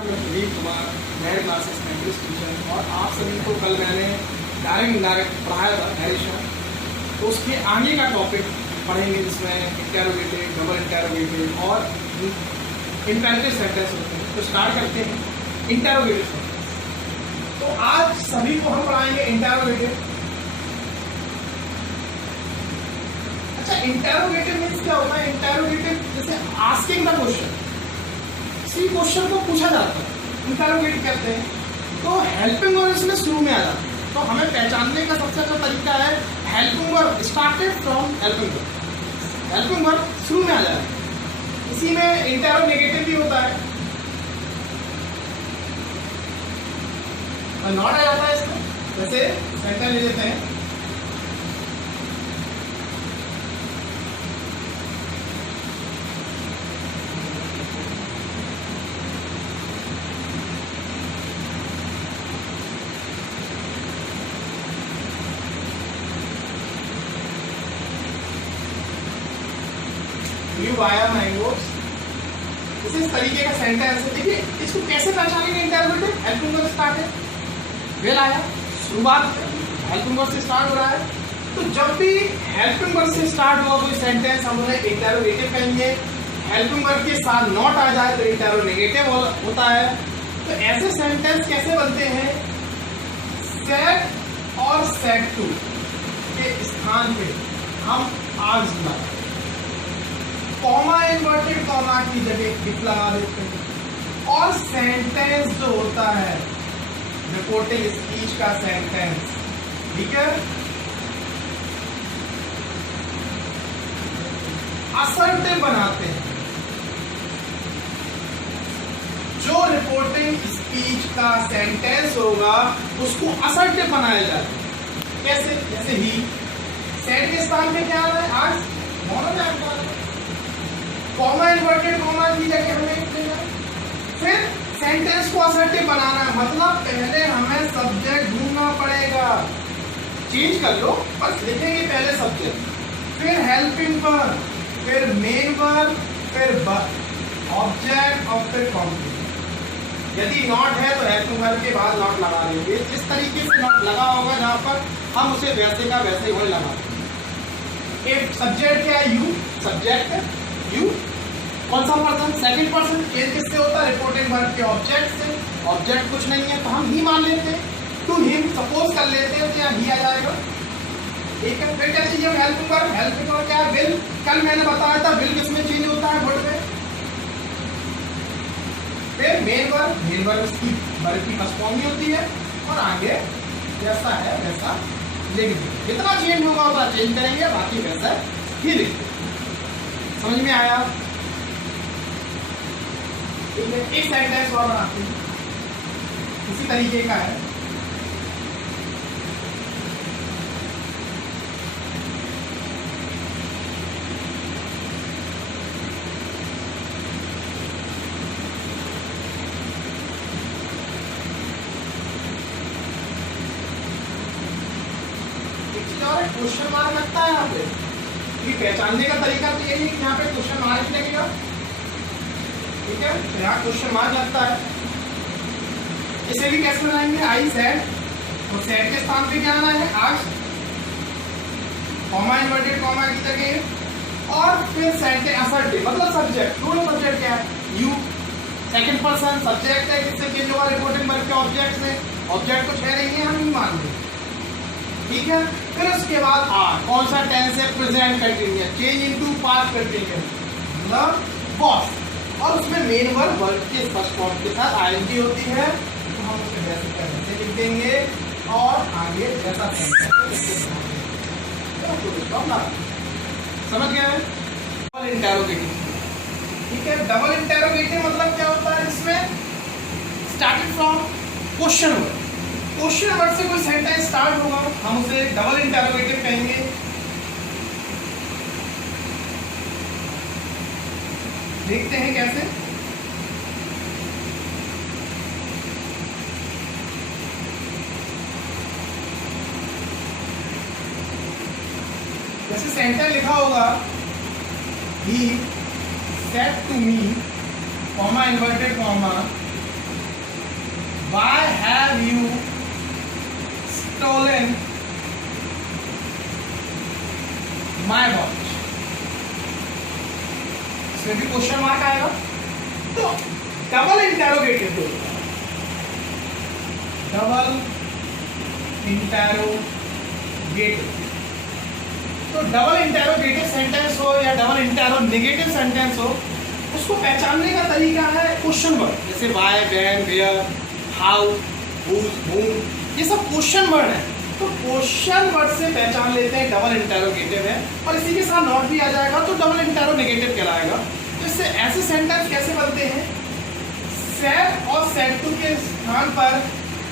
मैं प्रदीप कुमार, मेरे क्लासेस में इंग्लिश टीचर, और आप सभी को कल मैंने डायरेक्ट इनडायरेक्ट पढ़ाया था नरेशन। तो उसके आगे का टॉपिक पढ़ेंगे जिसमें इंटेरोगेटिव, डबल इंटेरोगेटिव और इम्पेरेटिव सेंटेंस होते हैं। तो स्टार्ट करते हैं इंटेरोगेटिव सेंटेंस। तो आज सभी को हम पढ़ाएंगे इंटेरोगेटिव। अच्छा, इंटेरोगेटिव मीन्स क्या होता है? इंटेरोगेटिव जैसे आस्किंग द क्वेश्चन, किसी क्वेश्चन को पूछा जाता है, इंटेरोगेट कहते हैं। तो हेल्पिंग वर्ब इसमें शुरू में आ जाता है। तो हमें पहचानने का सबसे अच्छा तरीका है helping verb started from helping verb. Helping verb शुरू में आ जाए, इसी में इंटेरोगेटिव भी होता है और नॉट आ जाता है इसमें। जैसे सेंटेंस ले लेते हैं, यू आया मैंगोस। इस तरीके का सेंटेंस है। देखिए इसको कैसे पहचानेंगे इंटेरोगेटिव? हेल्पिंग वर्ब स्टार्ट है, वेल आया, शुरुआत हेल्पिंग वर्ब से स्टार्ट हो रहा है। तो जब भी हेल्पिंग वर्ब से स्टार्ट हुआ कोई सेंटेंस हम उन्हें इंटेरोगेटिव कहेंगे। हेल्पिंग वर्ब के साथ नॉट आ जाए तो इंटेरोगेटिव होता है। तो ऐसे सेंटेंस कैसे बनते हैं? सेट और सेट टू के स्थान पे हम आर्स लगाते हैं, कॉमा इन्वर्टेड कॉमा की जगह इफ लगा देते हैं। और सेंटेंस जो होता है रिपोर्टिंग स्पीच का सेंटेंस, ठीक है, असर्टिव बनाते हैं। जो रिपोर्टिंग स्पीच का सेंटेंस होगा उसको असर्टिव बनाया जाता है। कैसे? जैसे ही सेट के स्थान पे क्या आ रहा है? आज मोनोनैम, कॉमा इन्वर्टेड कॉमा की जगह हमें फिर सेंटेंस को असर्टिव बनाना है। मतलब पहले हमें सब्जेक्ट ढूंढना पड़ेगा। चेंज कर लो, बस लिखेंगे पहले सब्जेक्ट, फिर हेल्पिंग वर्ब, फिर मेन वर्ब, फिर ऑब्जेक्ट और फिर कॉम्प्लीमेंट। यदि नॉट है तो हेल्पिंग वर्ब के बाद नॉट लगा देंगे। इस तरीके से नॉट लगा होगा जहां पर हम उसे वैसे का वैसे ही लगा देंगे। एक सब्जेक्ट क्या है? यू, सब्जेक्ट है यू। कौन सा पर्सन? Second person. केस किससे होता है? रिपोर्टिंग वर्ब के ऑब्जेक्ट से। ऑब्जेक्ट कुछ नहीं है तो हम ही मान लेते हैं, टू हिम सपोज कर लेते हैं, तो यहाँ ही आ जाएगा, ठीक है। फिर क्या चाहिए? Helping verb. हेल्पिंग वर्ब क्या है? विल। कल मैंने बताया था विल किसमें चेंज होता है? वर्ड में। फिर मेन वर्ब। मेन वर्ब इसकी वर्ब की फर्स्ट फॉर्म ही होती है और आगे जैसा है वैसा लिख देंगे। जितना चेंज होगा उतना चेंज करेंगे, बाकी वैसा ही लिख देंगे। समझ में आया? एक सेंटेंस और बनाते हैं, इसी तरीके का है। एक चीज और, क्वेश्चन मार्क लगता है यहाँ पे। ये पहचानने का तरीका तो यही है कि यहाँ पे क्वेश्चन मार्क लगेगा, ठीक है। तो यहाँ क्वेश्चन मार्क लगता है। इसे भी कैसे बनाएंगे? आई सेड, और सेड के स्थान पे क्या आना है? आज, कॉमा इन्वर्टेड कॉमा की जगह, और फिर सेंटेंस असर्टिव मतलब सब्जेक्ट। दोनों सब्जेक्ट क्या है? यू। सेकंड पर्सन सब्जेक्ट है, किससे चेंज होगा? रिपोर्टिंग वर्ब के ऑब्जेक्ट से। ऑब्जेक्ट कुछ है नहीं है, हम नहीं मान लेंगे, ठीक है। फिर उसके बाद आर। कौन सा टेंस है? Present continuous, change into past continuous, मतलब वॉज। और उसमें मेन वर्ब वर्ब के फर्स्ट फॉर्म के साथ आईएनजी होती है, तो हम उसे वैसे का वैसे लिख देंगे और आगे जैसा समझ गए? डबल इंटेरोगेटिव, ठीक है। डबल इंटेरोगेटिव मतलब क्या होता है? इसमें starting from question word, question word से कोई सेंटेंस स्टार्ट होगा, हम उसे डबल इंटेरोगेटिव कहेंगे। देखते हैं कैसे। जैसे सेंटेंस लिखा होगा, he said to me, comma inverted comma, stolen my watch, इसमें भी क्वेश्चन मार्क आएगा। तो डबल इंटेरोगेटिव होता है, डबल इंटेरोगेटिव। तो डबल इंटेरोगेटिव सेंटेंस हो या डबल इंटेरोगेटिव सेंटेंस हो, उसको पहचानने का तरीका है क्वेश्चन वर्ड, जैसे why, when, where, how, whose, whom, ये सब क्वेश्चन वर्ड है। तो क्वेश्चन वर्ड से पहचान लेते हैं डबल इंटेरोगेटिव है, और इसी के साथ नॉट भी आ जाएगा तो डबल इंटेरोगेटिव कहलाएगा। इससे ऐसे सेंटेंस कैसे बनते हैं, सेड और सेड टू के स्थान पर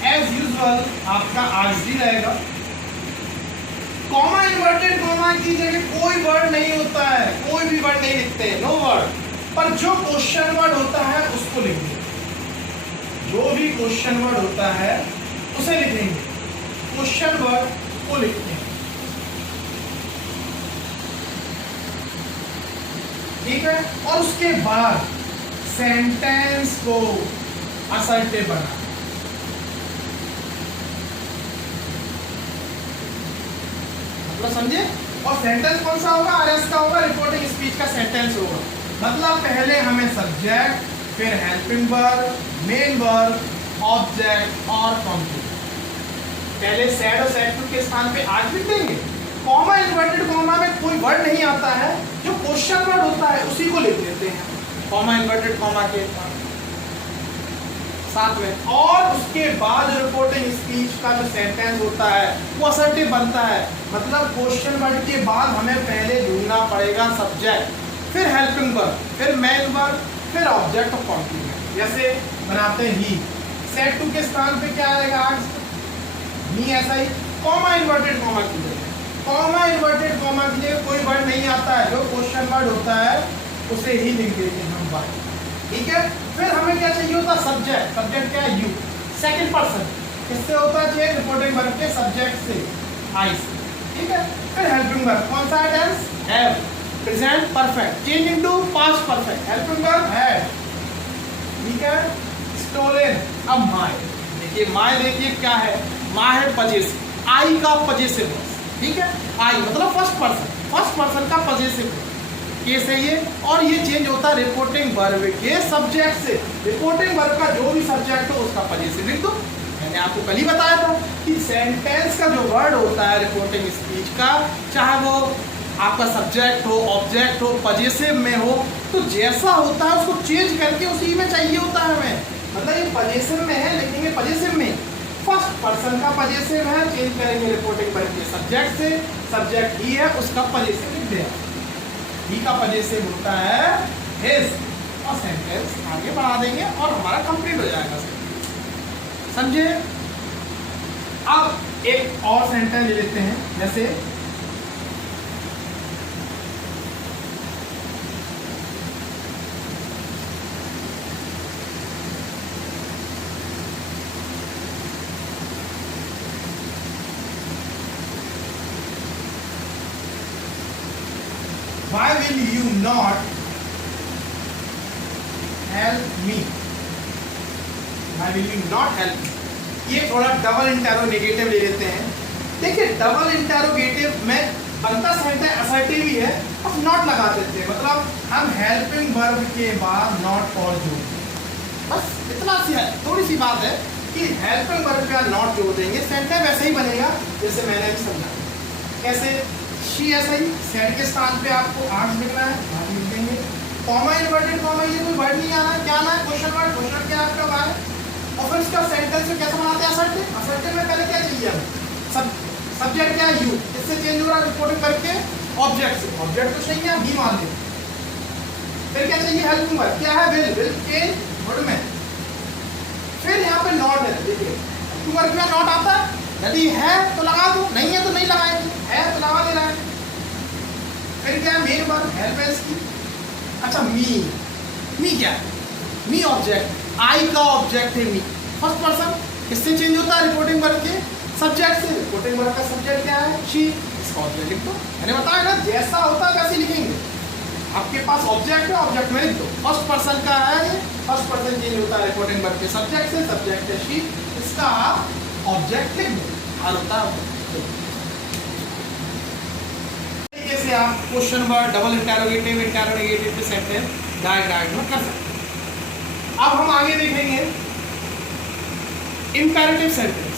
एज यूजुअल आपका आरजी रहेगा। कॉमा इन्वर्टेड कॉमा की जगह कोई वर्ड नहीं होता है, कोई भी वर्ड नहीं लिखते हैं, नो वर्ड, पर जो क्वेश्चन वर्ड होता है उसको लिखेंगे, जो भी क्वेश्चन वर्ड होता है उसे लिखेंगे, क्वेश्चन वर्ड को लिखते हैं, ठीक है। और उसके बाद सेंटेंस को असर्टिव बना, मतलब समझे। और सेंटेंस कौन सा होगा, आरएस का होगा, रिपोर्टिंग स्पीच का सेंटेंस होगा। मतलब पहले हमें सब्जेक्ट, फिर helping verb, main verb, object और कॉम्प्लीमेंट। पहले सेड और सेड टू के स्थान पे आज लिख देंगे। कॉमा इन्वर्टेड कॉमा में कोई वर्ड नहीं आता है, जो क्वेश्चन वर्ड होता है उसी को लिख देते हैं कॉमा इन्वर्टेड कॉमा के साथ में। और उसके बाद रिपोर्टिंग स्पीच का जो सेंटेंस होता है वो असर्टिव बनता है। मतलब क्वेश्चन वर्ड के बाद हमें पहले ढूंढना पड़ेगा सब्जेक्ट, फिर हेल्पिंग वर्ब, फिर मेन वर्ब, फिर ऑब्जेक्ट और कॉम्प्लीमेंट। जैसे बनाते हैं ही, सेड टू के स्थान पे क्या आएगा आज, ही, ऐसा ही कॉमा इन्वर्टेड कॉमा की जगह, कॉमा इन्वर्टेड कॉमा की जगह कोई वर्ड नहीं आता है, जो क्वेश्चन वर्ड होता है उसे ही लिख देते हैं हम वर्ड, ठीक है। फिर हमें क्या चाहिए होता है सब्जेक्ट, सब्जेक्ट क्या है, यू, सेकंड पर्सन, किससे होता है चेंज, रिपोर्टिंग वर्ब के सब्जेक्ट से, आई से, ठीक है। फिर हेल्पिंग वर्ब कौन सा है, tense have, present perfect, change into past perfect, helping verb had, ठीक है। स्टोलन, अब माय, देखिए माय, देखिए क्या है, माय है पजेसिव, आई का पजेसिव, ठीक है। आई मतलब फर्स्ट पर्सन का पजेसिव केस है ये, और ये चेंज होता है रिपोर्टिंग वर्ब के सब्जेक्ट से। रिपोर्टिंग वर्ब का जो भी सब्जेक्ट हो उसका पजेसिव लिख दो। मैंने आपको कल ही बताया था कि सेंटेंस का जो वर्ड होता है रिपोर्टिंग स्पीच का, चाहे वो आपका सब्जेक्ट हो, ऑब्जेक्ट हो, पजेसिव में हो, तो जैसा होता है उसको चेंज करके उसी में चाहिए होता है हमें। मतलब ये पजेसिव में है, लिखेंगे पजेसिव में, फर्स्ट पर्सन का पजेसिव है, चेंज करेंगे रिपोर्टिंग वर्ब के सब्जेक्ट से, सब्जेक्ट ही है उसका पजेसिव लिख दिया, ही का पजेसिव होता है हिज, और सेंटेंस आगे बढ़ा देंगे और हमारा कंप्लीट हो जाएगा, समझे। अब एक और सेंटेंस ले लेते हैं, जैसे why will you not help me, why will you not help me, ये थोड़ा डबल इंटेरोगेटिव ले लेते हैं। देखिए डबल इंटेरोगेटिव में बनता सेंटेंस असर्टिव ही है, अब नॉट लगा देते हैं, मतलब हम हेल्पिंग वर्ब के बाद नॉट और जोड़, बस इतना सी है, थोड़ी सी बात है कि हेल्पिंग वर्ब का नॉट जोड़ देंगे, सेंटेंस वैसे ही बनेगा जैसे मैंने अभी समझा। कैसे, शी, ऐसा ही सेड के स्थान पे आपको आर्ट लिखना है, आर्ट लिख देंगे। कॉमा इन्वर्टेड कॉमा, ये कोई वर्ड नहीं आना है, क्या आना है, क्वेश्चन वर्ड, क्वेश्चन क्या आपका वार है। और फिर इसका सेंटेंस में कैसे बनाते हैं असर्टिव, असर्टिव में पहले क्या चाहिए हमें, सब्जेक्ट क्या है, यू, इससे चेंज हो रहा है रिपोर्टिंग करके ऑब्जेक्ट से, ऑब्जेक्ट तो चाहिए आप भी मान लें। फिर क्या चाहिए, हेल्पिंग वर्ब, क्या है, विल, विल चेंज वर्ड में। फिर यहाँ पे नॉट है, देखिए हेल्पिंग वर्ब में नॉट आता है, यदि है तो लगा दो, नहीं है तो नहीं लगाएंगे, है तो लगा दे रहा है। फिर क्या है, मेन वर्ब, हेल्प है इसकी। अच्छा मी, मी क्या है, मी ऑब्जेक्ट, आई का ऑब्जेक्ट है मी, फर्स्ट पर्सन, किससे चेंज होता है, रिपोर्टिंग वर्ब के सब्जेक्ट से। रिपोर्टिंग वर्ब का सब्जेक्ट क्या है, शी, इसका ऑब्जेक्ट लिख दो। मैंने बताया ना जैसा होता है वैसे लिखेंगे, आपके पास ऑब्जेक्ट है, ऑब्जेक्ट में लिख दो, फर्स्ट पर्सन का है ये, फर्स्ट पर्सन चेंज होता है रिपोर्टिंग वर्ब के सब्जेक्ट से, सब्जेक्ट है शी, इसका ऑब्जेक्ट लिख दो, हर होता है। जैसे आप question word, double interrogative, interrogative sentence diagram कर सकते हैं। अब हम आगे देखेंगे इंपेरेटिव सेंटेंस।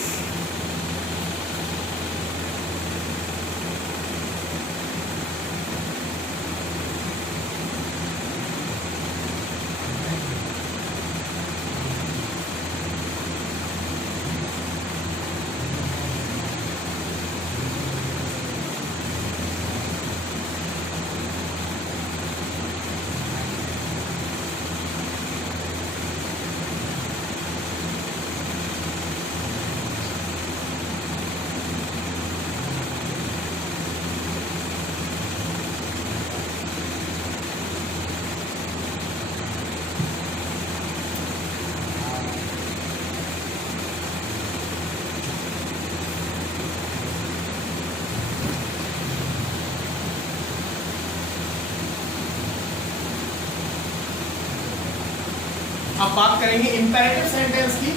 अब बात करेंगे इंपेरेटिव सेंटेंस की।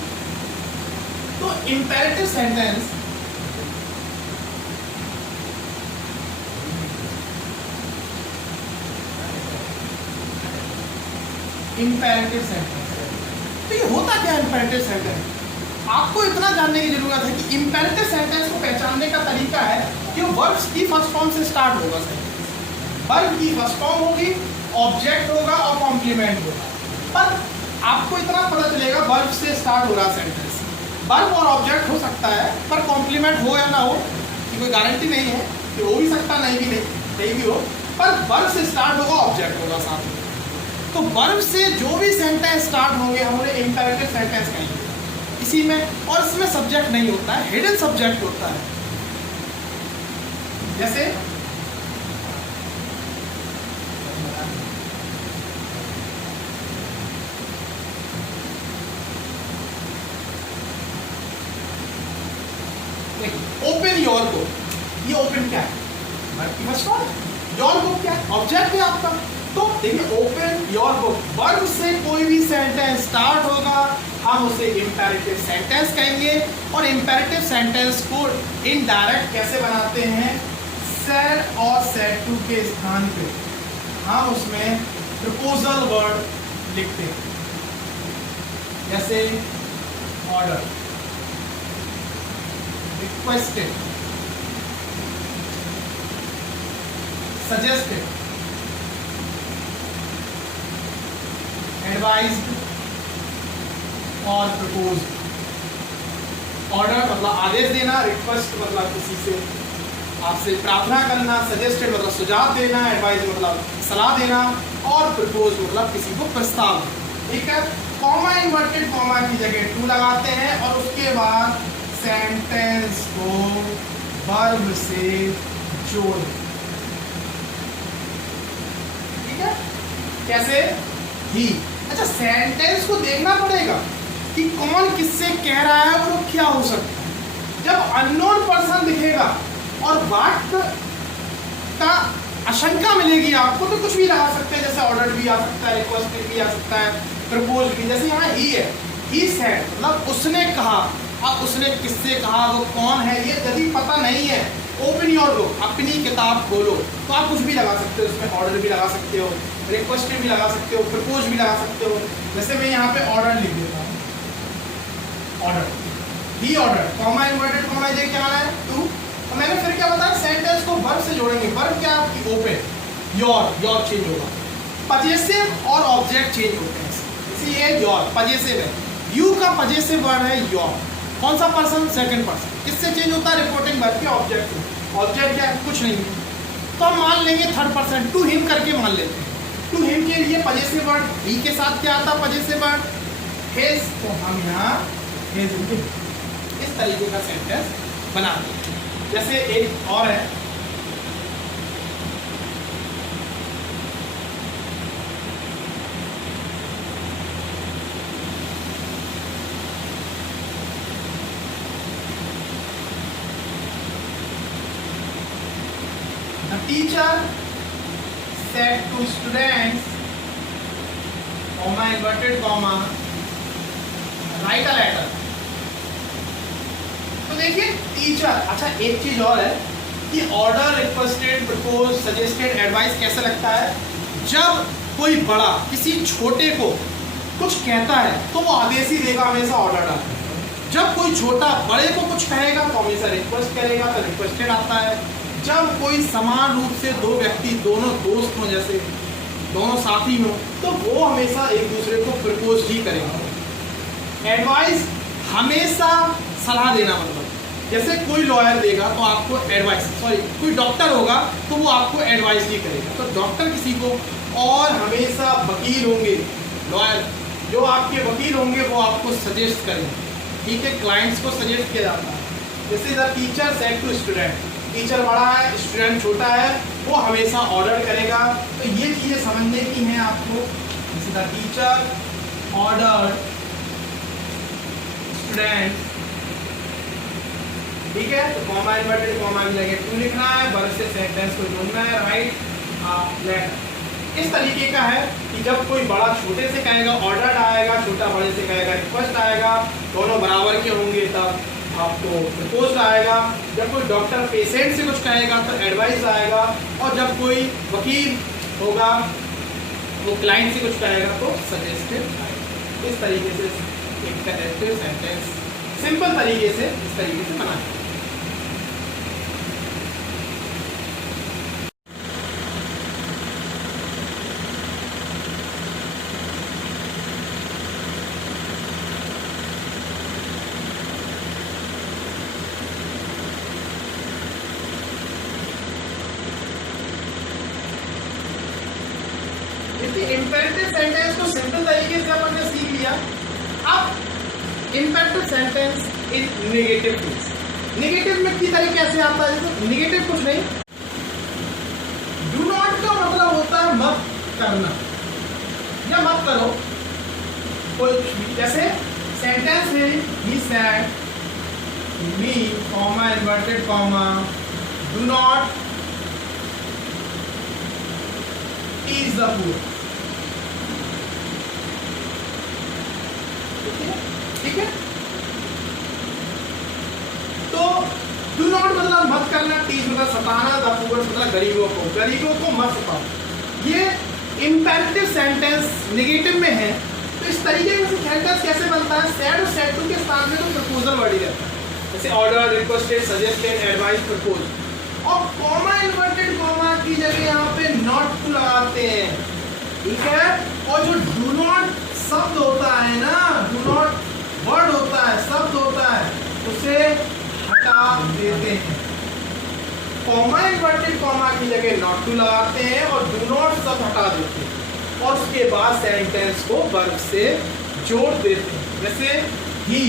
तो इंपेरेटिव सेंटेंस तो ये होता क्या है इंपेरेटिव सेंटेंस? आपको इतना जानने की जरूरत है कि इंपेरेटिव सेंटेंस को पहचानने का तरीका है कि वो वर्ब्स की फर्स्ट फॉर्म से स्टार्ट होगा। वर्ब की फर्स्ट फॉर्म होगी, ऑब्जेक्ट होगा और कॉम्प्लीमेंट होगा। पर आपको इतना पता चलेगा वर्ब से स्टार्ट हो रहा सेंटेंस, वर्ब और ऑब्जेक्ट हो सकता है, पर कॉम्प्लीमेंट हो या ना हो कि कोई गारंटी नहीं है कि हो भी सकता, नहीं भी हो, पर वर्ब से स्टार्ट होगा, ऑब्जेक्ट होगा साथ में। तो वर्ब से जो भी सेंटेंस स्टार्ट होंगे हम उन्हें इंपेरेटिव सेंटेंस कहेंगे। इसी में, और इसमें सब्जेक्ट नहीं होता है, हिडन सब्जेक्ट होता है। जैसे ओपन योर बुक, ये ओपन क्या है? वर्ब की फर्स्ट फॉर्म। योर बुक क्या है? ऑब्जेक्ट है आपका। तो देखिए ओपन योर बुक, वर्ब से कोई भी सेंटेंस स्टार्ट होगा हम उसे इंपेरेटिव सेंटेंस कहेंगे। और इंपेरेटिव सेंटेंस को इनडायरेक्ट कैसे बनाते हैं? सेड और सेड टू के स्थान पे हम उसमें प्रपोजल वर्ड लिखते हैं। जैसे ऑर्डर, requested, suggested, advised और proposed। ऑर्डर मतलब आदेश देना, रिक्वेस्ट मतलब किसी से आपसे प्रार्थना करना, सजेस्टेड मतलब सुझाव देना, एडवाइज मतलब सलाह देना और प्रपोज मतलब किसी को प्रस्ताव देना। ठीक है, कॉमा इन्वर्टेड कॉमा की जगह टू लगाते हैं और उसके बाद सेंटेंस को वर्ब से जोड़। ठीक है, कैसे? ही। अच्छा, सेंटेंस को देखना पड़ेगा कि कौन किससे कह रहा है और वो क्या हो सकता है। जब अननोन पर्सन दिखेगा और वाक्य का आशंका मिलेगी आपको तो कुछ भी लगा सकते हैं। जैसे ऑर्डर भी आ सकता है, रिक्वेस्टेड भी आ सकता है, प्रपोज भी। जैसे यहाँ ही है, ही सेड मतलब उसने कहा। अब उसने किससे कहा, वो कौन है, ये यदि पता नहीं है, ओपन योर बुक, अपनी किताब खोलो, तो आप कुछ भी लगा सकते हो। उसमें ऑर्डर भी लगा सकते हो, रिक्वेस्टेड भी लगा सकते हो, प्रपोज भी लगा सकते हो। जैसे मैं यहाँ पे ऑर्डर लिख देता हूँ, ऑर्डर, ही ऑर्डर, कॉमा इन्वर्टेड कॉमा ये क्या है? टू। तो मैंने फिर क्या बताया, सेंटेंस को वर्ब से जोड़ेंगे। वर्ब क्या आपकी? ओपन, योर चेंज होगा, पजेसिव और ऑब्जेक्ट चेंज होते हैं। इसलिए योर पजेसिव है, यू का पजेसिव वर्ड है योर। कौन सा पर्सन? Second person. किससे चेंज होता है? रिपोर्टिंग वर्ब के ऑब्जेक्ट से। ऑब्जेक्ट क्या है? कुछ नहीं है, तो हम मान लेंगे थर्ड पर्सन, टू हिम करके मान लेते हैं। टू हिम के लिए पजेसिव वर्ड, ही के साथ क्या आता है? Possessive word his. तो हम यहाँ हिज इस तरीके का सेंटेंस बनाते हैं। जैसे एक और है, teacher said to students, comma inverted comma, write a letter। तो देखिए टीचर, अच्छा एक चीज और है कि order, requested, propose, suggested, advice कैसे लगता है, जब कोई बड़ा किसी छोटे को कुछ कहता है तो वो आदेश ही देगा, हमेशा ऑर्डर आता है। जब कोई छोटा बड़े को कुछ कहेगा तो हमेशा रिक्वेस्ट करेगा, तो रिक्वेस्टेड आता है। जब कोई समान रूप से दो व्यक्ति, दोनों दोस्त हों, जैसे दोनों साथी हों, तो वो हमेशा एक दूसरे को प्रपोज ही करेगा। एडवाइस हमेशा सलाह देना, मतलब जैसे कोई लॉयर देगा तो आपको एडवाइस, सॉरी कोई डॉक्टर होगा तो वो आपको एडवाइस ही करेगा। तो डॉक्टर किसी को, और हमेशा वकील होंगे, लॉयर जो आपके वकील होंगे वो आपको सजेस्ट करेंगे, ठीक है, क्लाइंट्स को सजेस्ट किया जाता है। जैसे the teacher said to student, teacher बड़ा है, स्टूडेंट छोटा है, वो हमेशा ऑर्डर करेगा। तो ये चीज़ें समझने की हैं आपको। जैसे द टीचर ऑर्डर स्टूडेंट, ठीक है, तो कॉमा इन्वर्टेड कॉमा की जगह टू लिखना है, वर्ब से सेंटेंस को जोड़ना है, राइट लेटर। इस तरीके का है कि जब कोई बड़ा छोटे से कहेगा ऑर्डर आएगा, छोटा बड़े से कहेगा रिक्वेस्ट आएगा, दोनों बराबर के होंगे तब आपको प्रपोज आएगा। जब कोई डॉक्टर पेशेंट से कुछ कहेगा तो एडवाइस आएगा, और जब कोई वकील होगा वो क्लाइंट से कुछ कहेगा तो सजेस्टेड आएगा। इस तरीके से एक कनेक्टिव सेंटेंस सिंपल तरीके से इस तरीके से बनाएं। इम्पेरेटिव सेंटेंस को सिंपल तरीके से अपन ने सीख लिया। अब imperative sentence in negative case, negative में की तरीके कैसे आता है? तो नेगेटिव कुछ नहीं, डू नॉट का मतलब होता है मत करना या मत करो कुछ भी। जैसे सेंटेंस है he said me comma inverted comma do not tease the poor, ठीक है। तो डू नॉट मतलब मत करना, टीज मतलब सताना, द पुअर मतलब गरीबों को मत सताओ। ये इम्पेरेटिव सेंटेंस नेगेटिव में है। तो इस तरीके से सेंटेंस कैसे बनता है? सेड और सेड टू के स्थान में तो प्रपोजल वर्ड ही रहता है, जैसे order, requested, suggested, advice, propose. और कॉमा इन्वर्टेड कॉमा की जगह यहाँ पे नॉट टू लगाते हैं, ठीक है। और जो डू नॉट शब्द होता है ना, डू नॉट वर्ड होता है, शब्द होता है, उसे हटा देते हैं। कॉमा इन्वर्टेड कॉमा की जगह नॉट टू लगाते हैं और डू नॉट शब्द हटा देते हैं, और उसके बाद सेंटेंस को वर्ब से जोड़ देते हैं। जैसे ही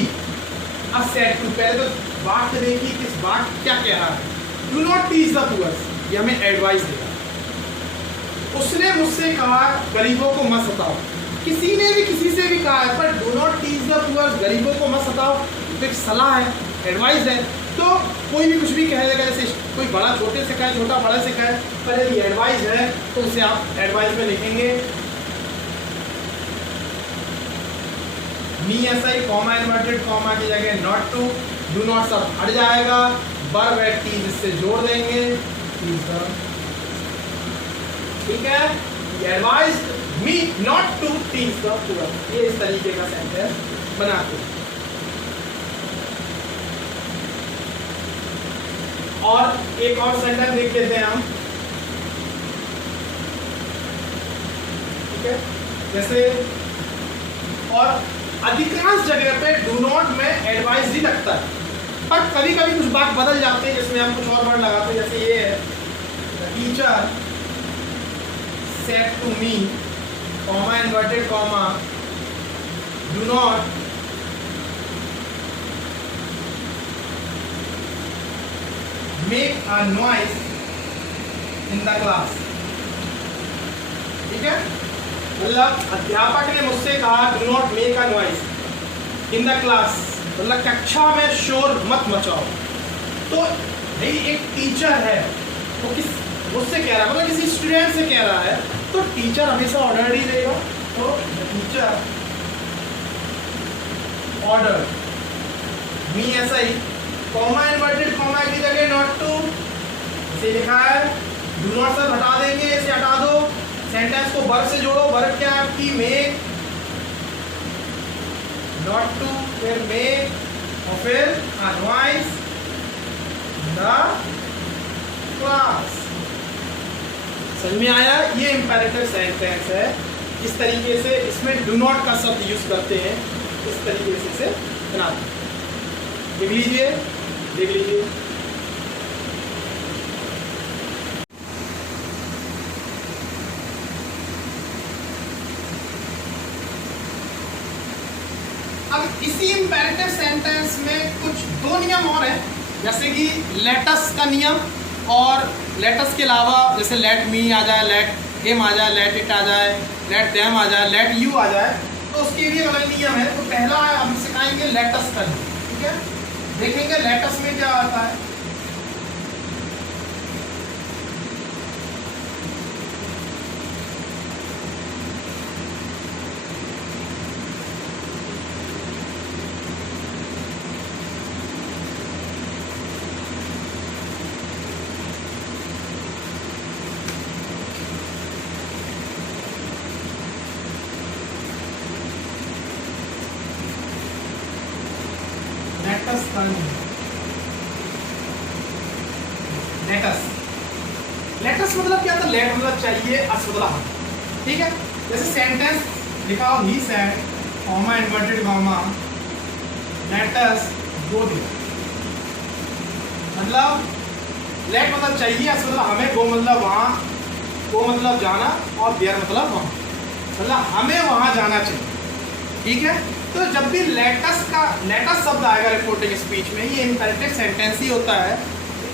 अब सेड टू, पहले तो वाक्य देखिए किस वाक्य क्या कह रहा है। Do not teach the poor, ये हमें एडवाइस देगा। उसने मुझसे कहा गरीबों को मत सताओ, किसी ने भी किसी से भी कहा है, पर do not teach the poor, गरीबों को मत सताओ, तो एक सलाह है, एडवाइस है। तो कोई भी कुछ भी कह देगा, जैसे कोई बड़ा छोटे से कहे, छोटा बड़े से कहे, पर यदि एडवाइस है तो उसे आप एडवाइस में लिखेंगे मी ऐसा ही कॉमा इन्वर्टेड कॉमा की जगह नॉट टू, डू नॉट सब हट जाएगा, वर्ब एट टीज इससे जोड़ देंगे, ठीक है। Advice me not to teach the poor, ये इस तरीके का सेंटेंस बनाते हैं। और एक और सेंटेंस देख लेते हैं हम, ठीक है। जैसे और अधिकांश जगह पे डू नॉट में एडवाइस ही लगता है, पर कभी कभी कुछ बात बदल जाते हैं जिसमें हम कुछ और वर्ड लगाते हैं। जैसे ये है teacher said to me comma inverted comma do not make a noise in the class, ठीक है। मतलब अध्यापक ने मुझसे कहा do not make a noise in the class, मतलब कक्षा में शोर मत मचाओ। तो भाई एक टीचर है वो किस मुझसे कह रहा है, मतलब किसी स्टूडेंट से कह रहा है, तो टीचर हमेशा ऑर्डर ही देगा। तो टीचर ऑर्डर मी ऐसा ही कॉमा इन्वर्टेड कॉमा की जगह नॉट टू इसे लिखा है, डू नॉट से हटा देंगे, इसे हटा दो, सेंटेंस को वर्ब से जोड़ो, वर्ब क्या है आपकी मेक, नॉट टू फिर मेक और फिर एडवाइस द क्लास। समझ में आया? ये इंपेरेटिव सेंटेंस है। इस तरीके से इसमें डू नॉट का शब्द यूज करते हैं, इस तरीके से इसे बनाते हैं। देख लीजिए, देख लीजिए। अब इसी इंपेरेटिव सेंटेंस में कुछ दो नियम और हैं, जैसे कि लेटस का नियम, और लेटस के अलावा जैसे लेट मी आ जाए, लेट हिम आ जाए, लेट इट आ जाए, लेट देम आ जाए, लेट यू आ जाए, तो उसके भी अलग नियम है। तो पहला हम सिखाएंगे लेटस का नियम, ठीक है? देखेंगे लेटस में क्या आता है। लेटस मतलब क्या था? लेट मतलब चाहिए, अस मतलब हम, ठीक है? जैसे सेंटेंस लिखा हो he said comma inverted comma let us go there, मतलब लेट मतलब चाहिए, अस मतलब हमें, गो मतलब वहाँ, गो मतलब जाना, और देयर मतलब वहाँ, मतलब हमें वहाँ जाना चाहिए, ठीक है? तो जब भी लेटस शब्द आएगा रिपोर्टिंग स्पीच में, ये इंपेरेटिव सेंटेंस ही होता है।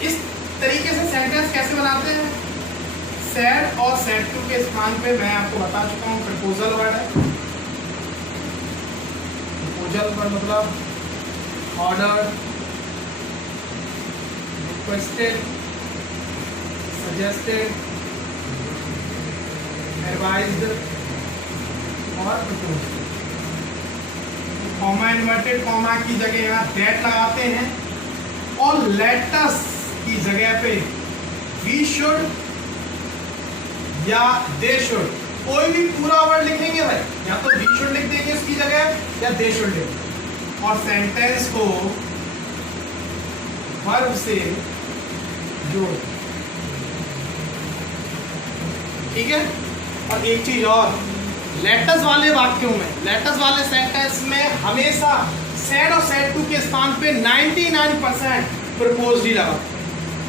इस तरीके से सेंटेंस कैसे बनाते हैं? सैड और सैड टू के स्थान पे मैं आपको बता चुका हूँ प्रपोजल वर्ड है। प्रपोजल वर्ड मतलब ऑर्डर, रिक्वेस्टेड, सजेस्टेड, एडवाइज्ड और प्रपोज्ड। कॉमा इन्वर्टेड कॉमा की जगह यहाँ दैट लगाते हैं, और लेटस की जगह पे वी शुड या दे शुड, कोई भी पूरा वर्ड लिखेंगे भाई, या तो वी शुड लिख देंगे उसकी जगह, या दे शुड लिख देंगे, और सेंटेंस को वर्ब से जोड़, ठीक है? और एक चीज और, लेटस वाले वाक्यों में, लेटस वाले सेंटेंस में हमेशा सैड और सैड टू के स्थान पे 99% प्रपोज्ड ही लगा।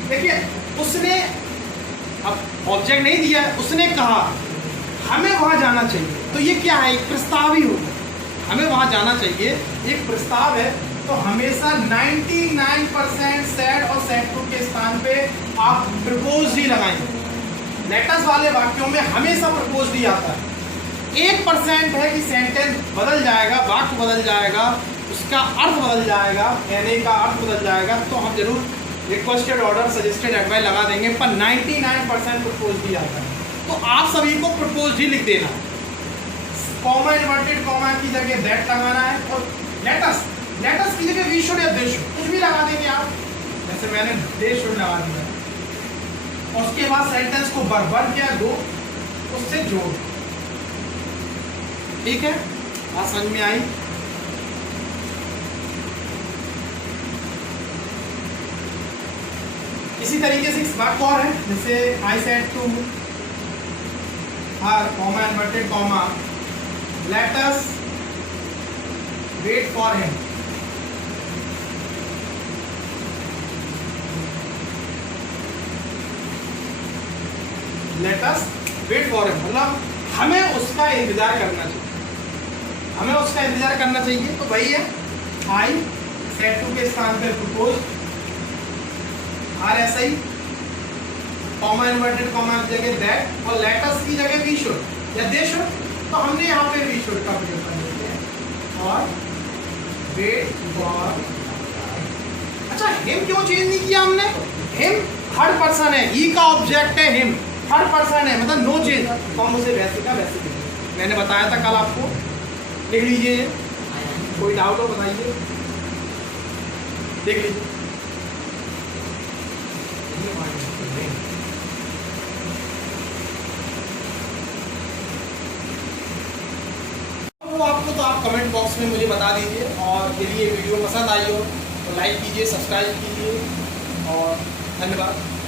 देखिए, उसने अब ऑब्जेक्ट नहीं दिया, उसने कहा हमें वहाँ जाना चाहिए, तो ये क्या है? एक प्रस्ताव ही होगा, हमें वहाँ जाना चाहिए, एक प्रस्ताव है। तो हमेशा 99% सैड और सैड टू के स्थान पे आप प्रपोज्ड ही लगाएंगे। लेटस वाले वाक्यों में हमेशा प्रपोज्ड ही आता है। 1% है कि सेंटेंस बदल जाएगा, वाक्य बदल जाएगा, उसका अर्थ बदल जाएगा, कहने का अर्थ बदल जाएगा, तो हम जरूर रिक्वेस्टेड, ऑर्डर, सजेस्टेड, एडवाइस लगा देंगे, पर 99% प्रपोज्ड ही आता है। तो आप सभी को प्रपोज्ड ही लिख देना, कॉमा इन्वर्टेड कॉमा की जगह दैट लगाना है, और लेटस की जगह वी शुड या दे शुड कुछ भी लगा देंगे आप, जैसे मैंने दे शुड लगा दिया, और उसके बाद सेंटेंस को वर्ब क्या गो उससे जोड़, ठीक है? बात समझ में आई? इसी तरीके से इस बात और है, जैसे I said to her comma inverted comma let us wait for him, let us wait for him मतलब हमें उसका इंतजार करना चाहिए, हमें उसका इंतजार करना चाहिए। तो वही है, आई सेड टू के स्थान पे प्रपोज, आर ऐसा ही, कॉमा इन्वर्टेड कॉमा की जगह दैट, और लेट अस की जगह वी शुड या दे शुड, तो हमने यहाँ पे वी शुड का प्रयोग कर लेते हैं, और वेट फॉर। अच्छा, हिम क्यों चेंज नहीं किया हमने? हिम थर्ड पर्सन है, ही का ऑब्जेक्ट है, हिम थर्ड पर्सन है, मतलब नो चेंज, तो हम उसे वैसे का वैसे देंगे। मैंने बताया था कल आपको, लिख लीजिए, कोई डाउट हो बताइए, देख लीजिए। वो आपको तो आप कमेंट बॉक्स में मुझे बता दीजिए, और यदि ये वीडियो पसंद आई हो तो लाइक कीजिए, सब्सक्राइब कीजिए, और धन्यवाद।